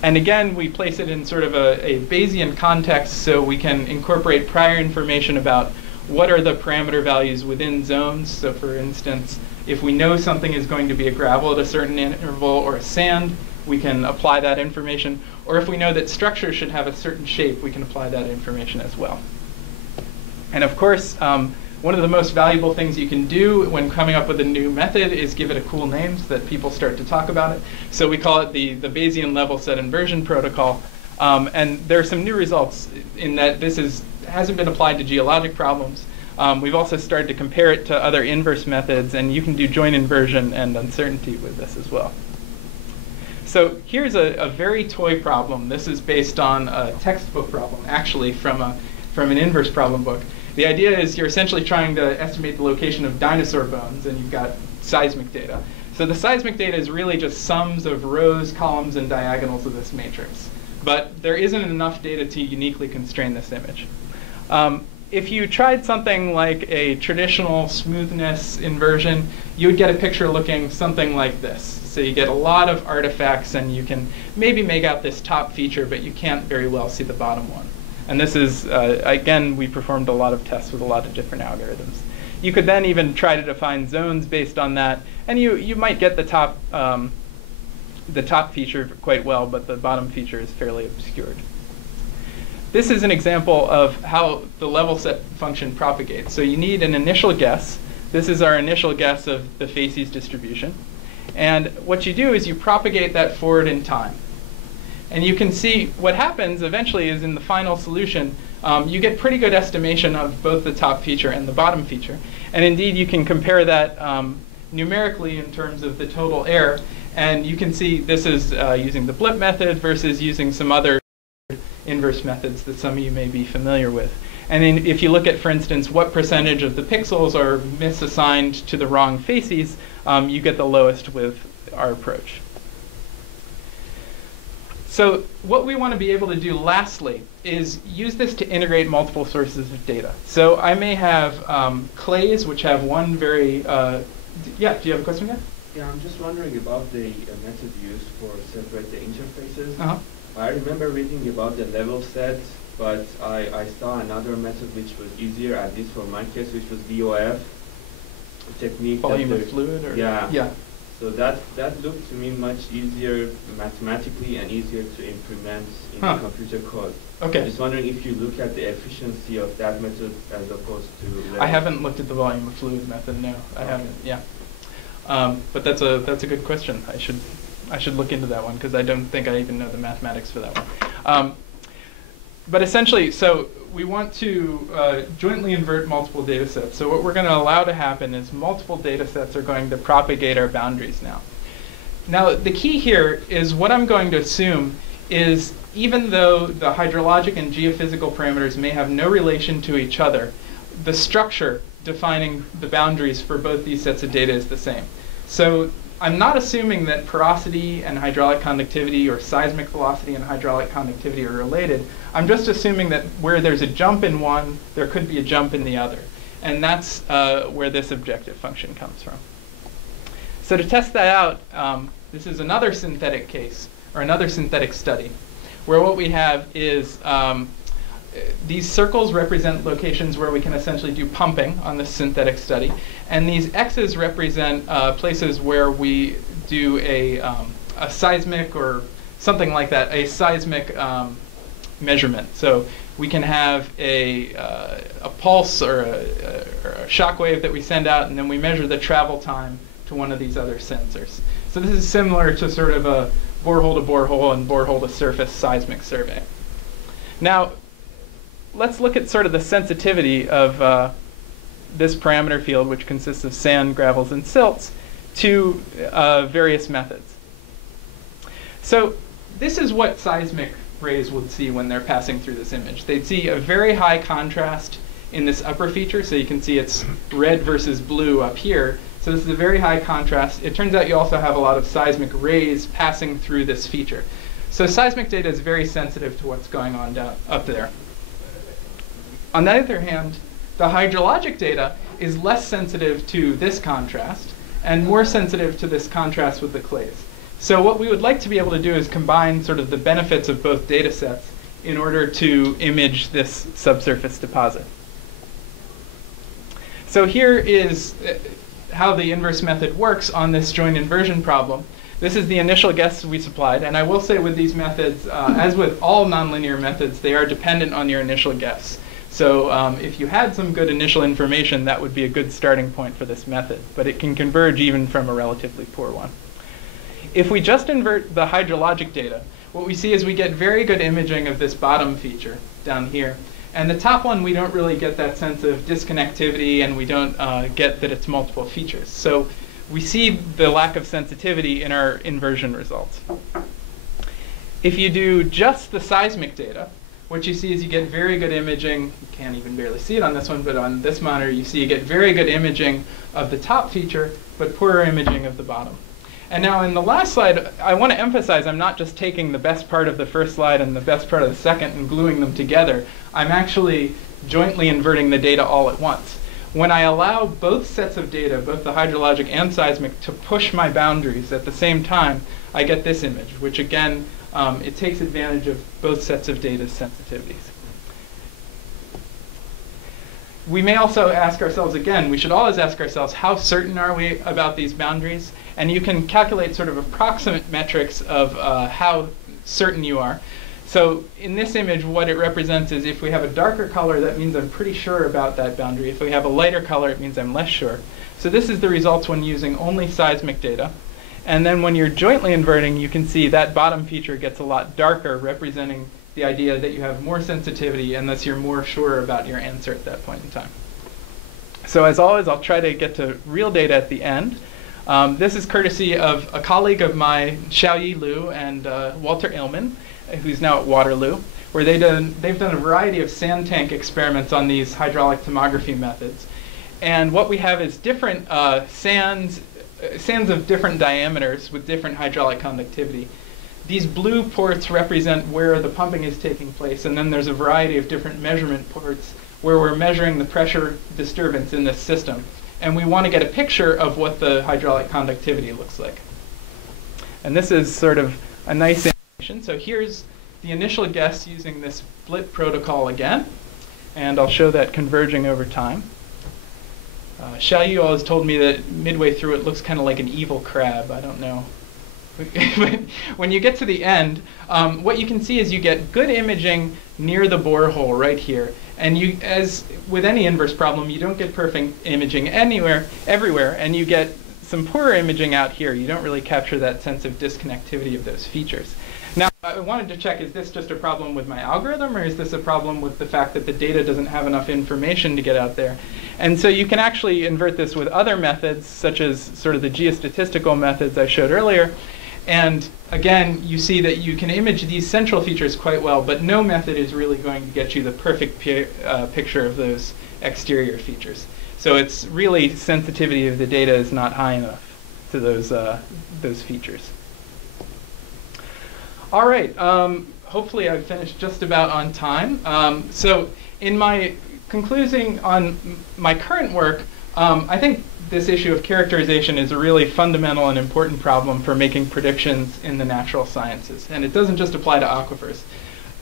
And again, we place it in sort of a Bayesian context so we can incorporate prior information about what are the parameter values within zones. So for instance, if we know something is going to be a gravel at a certain interval or a sand, we can apply that information. Or if we know that structures should have a certain shape, we can apply that information as well. And of course, one of the most valuable things you can do when coming up with a new method is give it a cool name so that people start to talk about it. So we call it the Bayesian level set inversion protocol. And there are some new results in that this hasn't been applied to geologic problems. We've also started to compare it to other inverse methods, and you can do joint inversion and uncertainty with this as well. So here's a very toy problem. This is based on a textbook problem, actually, from an inverse problem book. The idea is you're essentially trying to estimate the location of dinosaur bones, and you've got seismic data. So the seismic data is really just sums of rows, columns, and diagonals of this matrix. But there isn't enough data to uniquely constrain this image. If you tried something like a traditional smoothness inversion, you would get a picture looking something like this. So you get a lot of artifacts, and you can maybe make out this top feature, but you can't very well see the bottom one. And this is, again, we performed a lot of tests with a lot of different algorithms. You could then even try to define zones based on that, and you might get the top feature quite well, but the bottom feature is fairly obscured. This is an example of how the level set function propagates. So you need an initial guess. This is our initial guess of the facies distribution. And what you do is you propagate that forward in time. And you can see what happens eventually is in the final solution, you get pretty good estimation of both the top feature and the bottom feature. And indeed, you can compare that numerically in terms of the total error. And you can see this is using the blip method versus using some other inverse methods that some of you may be familiar with. And if you look at, for instance, what percentage of the pixels are misassigned to the wrong facies, you get the lowest with our approach. So what we want to be able to do lastly is use this to integrate multiple sources of data. So I may have clays which have one very, yeah, do you have a question yet? Yeah, I'm just wondering about the method used for separate the interfaces. Uh-huh. I remember reading about the level set, but I saw another method which was easier, at least for my case, which was VOF technique. Volume of fluid? Or yeah. Yeah. So that looked to me much easier mathematically and easier to implement in the computer code. Okay. I'm just wondering if you look at the efficiency of that method as opposed to level. I haven't looked at the volume of fluid method, no. I haven't, yeah. But that's a good question. I should look into that one because I don't think I even know the mathematics for that one. But essentially, so we want to jointly invert multiple data sets. So what we're going to allow to happen is multiple data sets are going to propagate our boundaries now. Now, the key here is what I'm going to assume is even though the hydrologic and geophysical parameters may have no relation to each other, the structure defining the boundaries for both these sets of data is the same. So I'm not assuming that porosity and hydraulic conductivity or seismic velocity and hydraulic conductivity are related. I'm just assuming that where there's a jump in one, there could be a jump in the other. And that's where this objective function comes from. So to test that out, this is another synthetic case, or another synthetic study, where what we have is these circles represent locations where we can essentially do pumping on this synthetic study. And these X's represent places where we do a seismic or something like that, a seismic measurement. So we can have a pulse or a shock wave that we send out, and then we measure the travel time to one of these other sensors. So this is similar to sort of a borehole to borehole and borehole to surface seismic survey. Now, let's look at sort of the sensitivity of this parameter field, which consists of sand, gravels, and silts, to various methods. So this is what seismic rays would see when they're passing through this image. They'd see a very high contrast in this upper feature, so you can see it's red versus blue up here. So this is a very high contrast. It turns out you also have a lot of seismic rays passing through this feature. So seismic data is very sensitive to what's going on down up there. On the other hand, the hydrologic data is less sensitive to this contrast and more sensitive to this contrast with the clays. So what we would like to be able to do is combine sort of the benefits of both data sets in order to image this subsurface deposit. So here is how the inverse method works on this joint inversion problem. This is the initial guess we supplied, and I will say with these methods, as with all nonlinear methods, they are dependent on your initial guess. So if you had some good initial information, that would be a good starting point for this method, but it can converge even from a relatively poor one. If we just invert the hydrologic data, what we see is we get very good imaging of this bottom feature down here. And the top one, we don't really get that sense of disconnectivity, and we don't get that it's multiple features. So we see the lack of sensitivity in our inversion results. If you do just the seismic data, what you see is you get very good imaging. You can't even barely see it on this one, but on this monitor, you see you get very good imaging of the top feature, but poorer imaging of the bottom. And now in the last slide, I want to emphasize I'm not just taking the best part of the first slide and the best part of the second and gluing them together. I'm actually jointly inverting the data all at once. When I allow both sets of data, both the hydrologic and seismic, to push my boundaries at the same time, I get this image, which again, it takes advantage of both sets of data's sensitivities. We may also ask ourselves again, we should always ask ourselves, how certain are we about these boundaries? And you can calculate sort of approximate metrics of how certain you are. So in this image, what it represents is if we have a darker color, that means I'm pretty sure about that boundary. If we have a lighter color, it means I'm less sure. So this is the results when using only seismic data. And then when you're jointly inverting, you can see that bottom feature gets a lot darker, representing the idea that you have more sensitivity and thus you're more sure about your answer at that point in time. So as always, I'll try to get to real data at the end. This is courtesy of a colleague of mine, Xiaoyi Liu and Walter Illman, who's now at Waterloo, where they've done a variety of sand tank experiments on these hydraulic tomography methods. And what we have is different sands of different diameters with different hydraulic conductivity. These blue ports represent where the pumping is taking place, and then there's a variety of different measurement ports where we're measuring the pressure disturbance in this system. And we want to get a picture of what the hydraulic conductivity looks like. And this is sort of a nice animation. So here's the initial guess using this split protocol again. And I'll show that converging over time. Xiaoyu always told me that midway through it looks kind of like an evil crab. I don't know. But when you get to the end, what you can see is you get good imaging near the borehole right here. And you, as with any inverse problem, you don't get perfect imaging everywhere, and you get some poorer imaging out here. You don't really capture that sense of disconnectivity of those features. Now, I wanted to check, is this just a problem with my algorithm, or is this a problem with the fact that the data doesn't have enough information to get out there? And so you can actually invert this with other methods, such as sort of the geostatistical methods I showed earlier. And again, you see that you can image these central features quite well, but no method is really going to get you the perfect picture of those exterior features. So it's really sensitivity of the data is not high enough to those features. All right, hopefully I've finished just about on time. So in my concluding on my current work, I think this issue of characterization is a really fundamental and important problem for making predictions in the natural sciences. And it doesn't just apply to aquifers.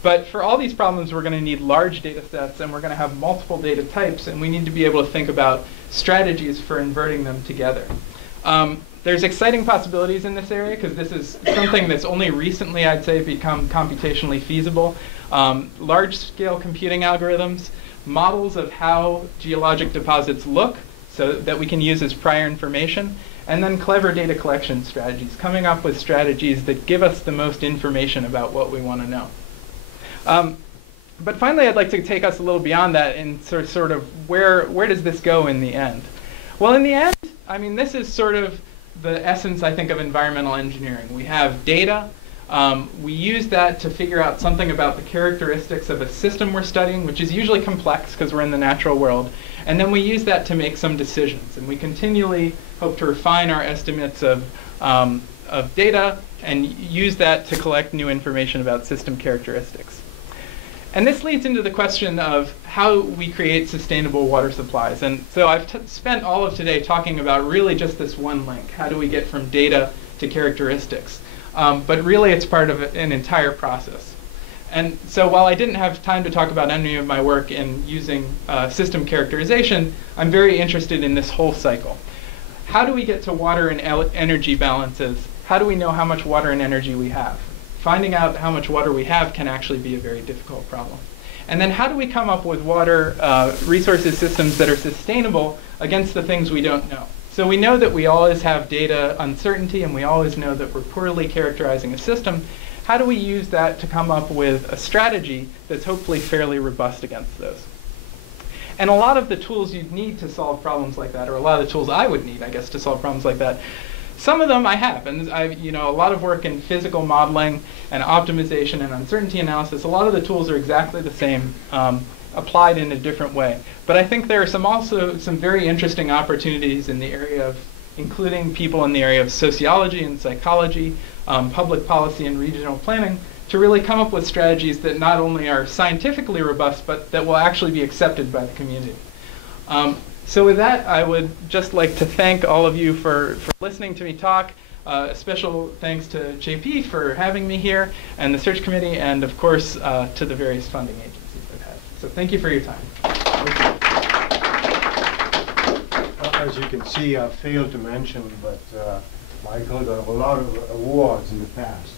But for all these problems, we're going to need large data sets, and we're going to have multiple data types, and we need to be able to think about strategies for inverting them together. There's exciting possibilities in this area because this is something that's only recently, I'd say, become computationally feasible. Large-scale computing algorithms, models of how geologic deposits look so that we can use as prior information, and then clever data collection strategies, coming up with strategies that give us the most information about what we want to know. But finally, I'd like to take us a little beyond that and sort of where does this go in the end? Well, in the end, I mean, this is sort of the essence, I think, of environmental engineering. We have data. We use that to figure out something about the characteristics of a system we're studying, which is usually complex because we're in the natural world. And then we use that to make some decisions. And we continually hope to refine our estimates of data and use that to collect new information about system characteristics. And this leads into the question of how we create sustainable water supplies. And so I've spent all of today talking about really just this one link. How do we get from data to characteristics? But really, it's part of an entire process. And so while I didn't have time to talk about any of my work in using system characterization, I'm very interested in this whole cycle. How do we get to water and energy balances? How do we know how much water and energy we have? Finding out how much water we have can actually be a very difficult problem. And then how do we come up with water resources systems that are sustainable against the things we don't know? So we know that we always have data uncertainty, and we always know that we're poorly characterizing a system. How do we use that to come up with a strategy that's hopefully fairly robust against those? And a lot of the tools you'd need to solve problems like that, or a lot of the tools I would need, I guess, to solve problems like that, some of them I have, and I've a lot of work in physical modeling and optimization and uncertainty analysis. A lot of the tools are exactly the same, applied in a different way. But I think there are also some very interesting opportunities in the area of including people in the area of sociology and psychology, public policy and regional planning, to really come up with strategies that not only are scientifically robust, but that will actually be accepted by the community. So with that, I would just like to thank all of you for listening to me talk. A special thanks to JP for having me here, and the search committee, and of course to the various funding agencies I've had. So thank you for your time. As you can see, I failed to mention, but Michael got a lot of awards in the past,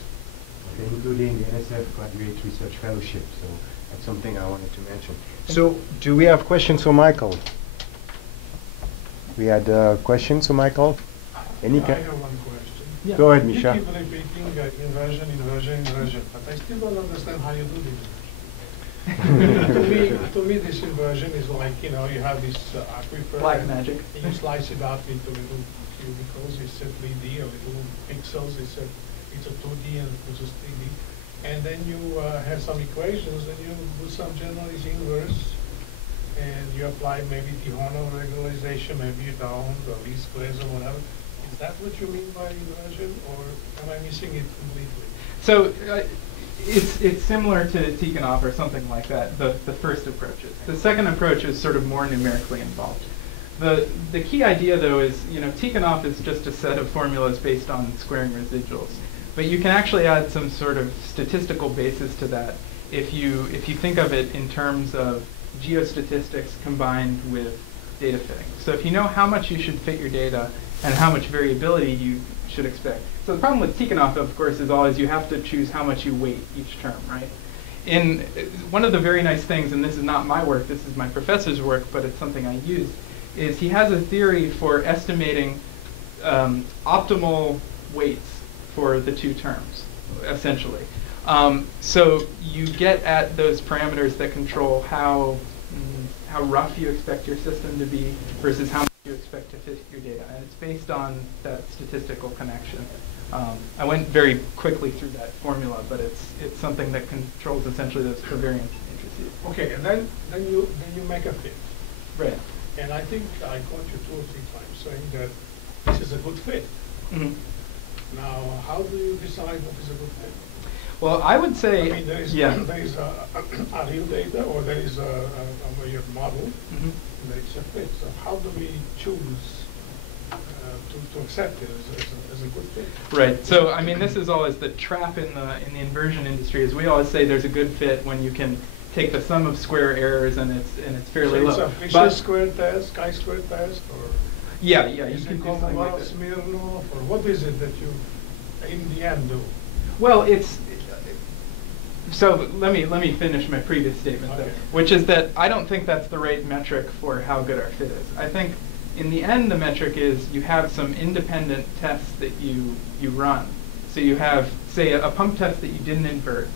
including the NSF Graduate Research Fellowship. So that's something I wanted to mention. So do we have questions for Michael? We had questions for Michael? I have one question. Yeah. Go ahead, You Misha. keep repeating inversion, but I still don't understand how you do this. to me, this inversion is like, you have this aquifer. Black magic. And you slice it out into little cubicles. It's a 3D, or little pixels. It's a 2D, and it's just 3D. And then you have some equations, and you do some generalized inverse. And you apply maybe the Horner regularization, maybe you don't, or least squares or whatever. Is that what you mean by inversion, or am I missing it completely? So it's similar to Tikhonov or something like that, the first approaches. The second approach is sort of more numerically involved. The key idea, though, is Tikhonov is just a set of formulas based on squaring residuals. But you can actually add some sort of statistical basis to that if you think of it in terms of geostatistics combined with data fitting. So if you know how much you should fit your data and how much variability you should expect. So the problem with Tikhonov, of course, is always you have to choose how much you weight each term, right? One of the very nice things, and this is not my work, this is my professor's work, but it's something I used, is he has a theory for estimating optimal weights for the two terms, essentially. So you get at those parameters that control how rough you expect your system to be versus how much you expect to fit your data. And it's based on that statistical connection. I went very quickly through that formula, but it's something that controls essentially those covariance matrices. Okay, and then you make a fit. Right. And I think I caught you 2 or 3 times saying that this is a good fit. Mm-hmm. Now, how do you decide what is a good fit? Well, I would say, I mean, there is a real data, or there is a model, mm-hmm. and there is a fit. So how do we choose to accept it as a good fit? Right. So I mean, this is always the trap in the inversion industry. Is we always say there's a good fit when you can take the sum of square errors and it's fairly so low. It's a Fisher square test, chi-square test, or Yeah, you Is can it do something like that. Smirnov, or what is it that you, in the end, do? Well, it's so. Let me finish my previous statement, Okay. though, which is that I don't think that's the right metric for how good our fit is. I think in the end, the metric is you have some independent tests that you run. So you have, say, a pump test that you didn't invert,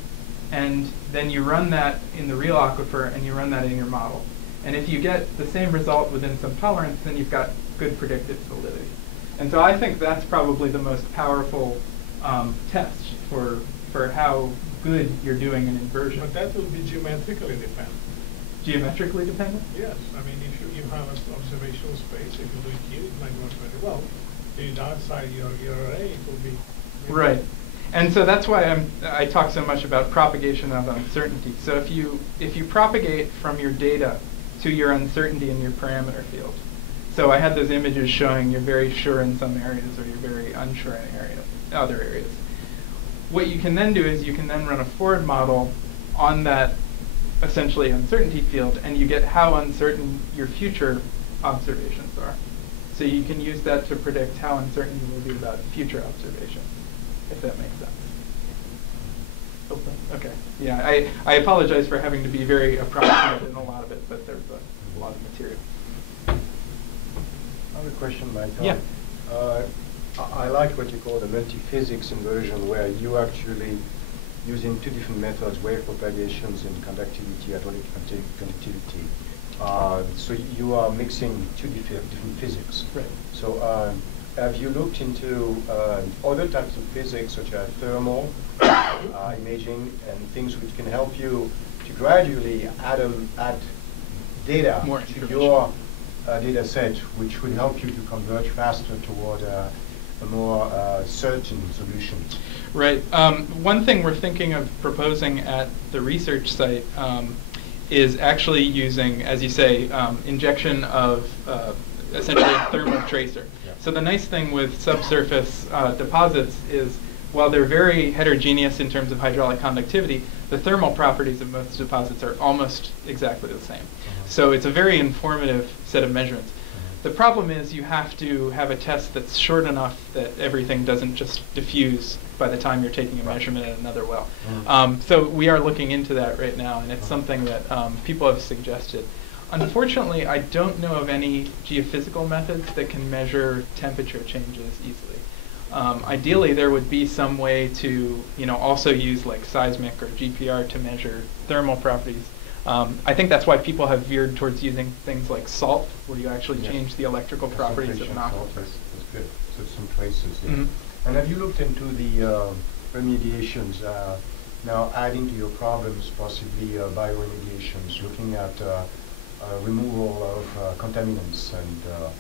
and then you run that in the real aquifer, and you run that in your model. And if you get the same result within some tolerance, then you've got good predictive validity. And so I think that's probably the most powerful test for how good you're doing in inversion. But that will be geometrically dependent. Geometrically dependent? Yes, I mean, if you have an observational space, if you do it here, it might work very well. If you do outside your array, it will be... Right. And so that's why I talk so much about propagation of uncertainty. So if you propagate from your data to your uncertainty in your parameter field. So I had those images showing you're very sure in some areas or you're very unsure in other areas. What you can then do is you can then run a forward model on that essentially uncertainty field, and you get how uncertain your future observations are. So you can use that to predict how uncertain you will be about future observations, if that makes sense. Open. Okay. Yeah, I apologize for having to be very approximate in a lot of it, but there's a lot of material. Another question, Michael. Yeah. I like what you call the multi-physics inversion, where you actually using two different methods, wave propagations and conductivity, hydraulic conductivity. So you are mixing two different physics. Right. So have you looked into other types of physics, such as thermal imaging and things which can help you to gradually add data More to your data set, which would help you to converge faster toward a more certain solution? Right. One thing we're thinking of proposing at the research site is actually using, as you say, injection of essentially a thermal tracer. Yeah. So the nice thing with subsurface deposits is, while they're very heterogeneous in terms of hydraulic conductivity, the thermal properties of most deposits are almost exactly the same. So it's a very informative set of measurements. The problem is you have to have a test that's short enough that everything doesn't just diffuse by the time you're taking a measurement at another well. So we are looking into that right now, and it's something that people have suggested. Unfortunately, I don't know of any geophysical methods that can measure temperature changes easily. Ideally, there would be some way to, also use like seismic or GPR to measure thermal properties. I think that's why people have veered towards using things like salt, where you actually change the electrical properties of an aquifer. That's good. So some traces. Yeah. Mm-hmm. And have you looked into the remediations? Now adding to your problems, possibly bioremediations, looking at removal of contaminants and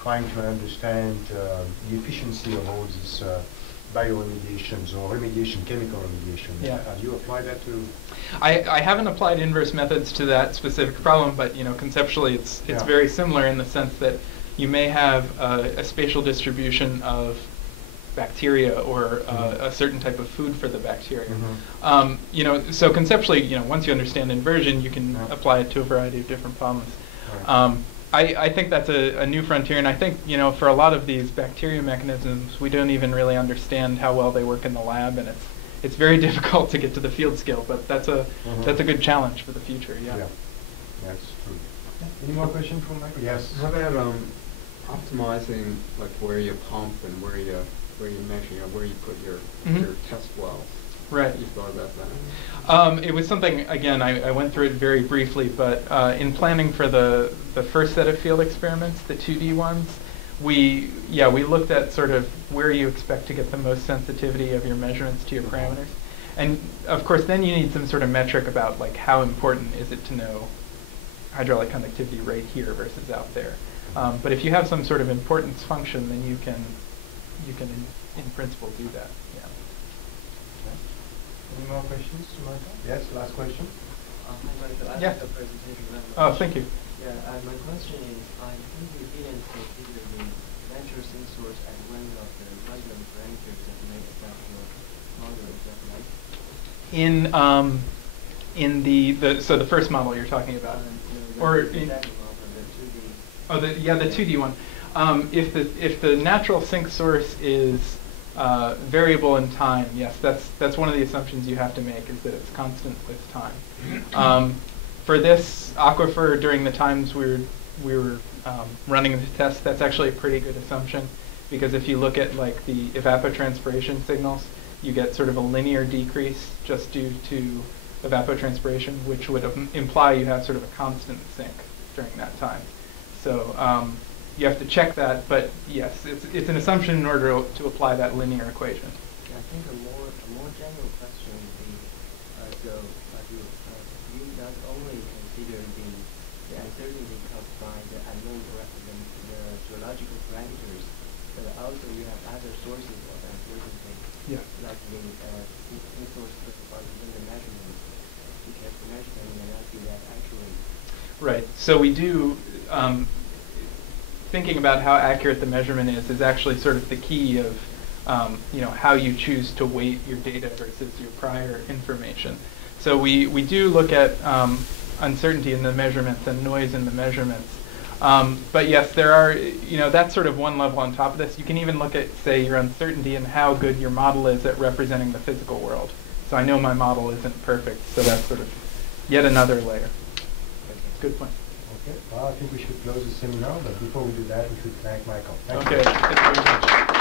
trying to understand the efficiency of all these bioremediations or remediation, chemical remediation. Yeah. Have you applied that to? I haven't applied inverse methods to that specific problem, but conceptually it's very similar in the sense that you may have a spatial distribution of bacteria or a certain type of food for the bacteria. So conceptually, once you understand inversion, you can apply it to a variety of different problems. I think that's a new frontier, and I think for a lot of these bacteria mechanisms, we don't even really understand how well they work in the lab, and it's very difficult to get to the field scale. But that's a good challenge for the future. Yeah. That's true. Any more questions from Michael? Yes. How about optimizing like where you pump and where you measure, where you put your test wells? Right. You thought about that? It was something, again, I went through it very briefly, but in planning for the first set of field experiments, the 2D ones, we looked at sort of where you expect to get the most sensitivity of your measurements to your parameters. And of course, then you need some sort of metric about like how important is it to know hydraulic conductivity right here versus out there. But if you have some sort of importance function, then you can in principle do that. Yeah. Any more questions, Michael? Yes, last question. Hi, Michael. I Yeah. like the presentation very much. Oh, thank you. Yeah, my question is, I think you didn't consider the natural sensors as one of the random parameters that may affect your model. Is that right? In the first model you're talking about, No, or the in, second model, the 2D. oh, the 2D one. If the natural sink source is variable in time, yes, that's one of the assumptions you have to make, is that it's constant with time. For this aquifer, during the times we were running the test, that's actually a pretty good assumption, because if you look at like the evapotranspiration signals, you get sort of a linear decrease just due to evapotranspiration, which would imply you have sort of a constant sink during that time. So you have to check that, but yes, it's an assumption in order to apply that linear equation. Yeah, I think a more general question would be, you not only consider the uncertainty caused by the unknown the geological parameters, but also you have other sources of uncertainty, like the source specified within the measurement, because the measurement may not be that accurate. Right. So we do. Thinking about how accurate the measurement is actually sort of the key of how you choose to weight your data versus your prior information. So we do look at uncertainty in the measurements and noise in the measurements. But yes, there are, that's sort of one level on top of this. You can even look at, say, your uncertainty and how good your model is at representing the physical world. So I know my model isn't perfect, so that's sort of yet another layer. Good point. Okay, well, I think we should close the seminar, but before we do that, we should thank Michael. Thank you. Okay, thank you very much.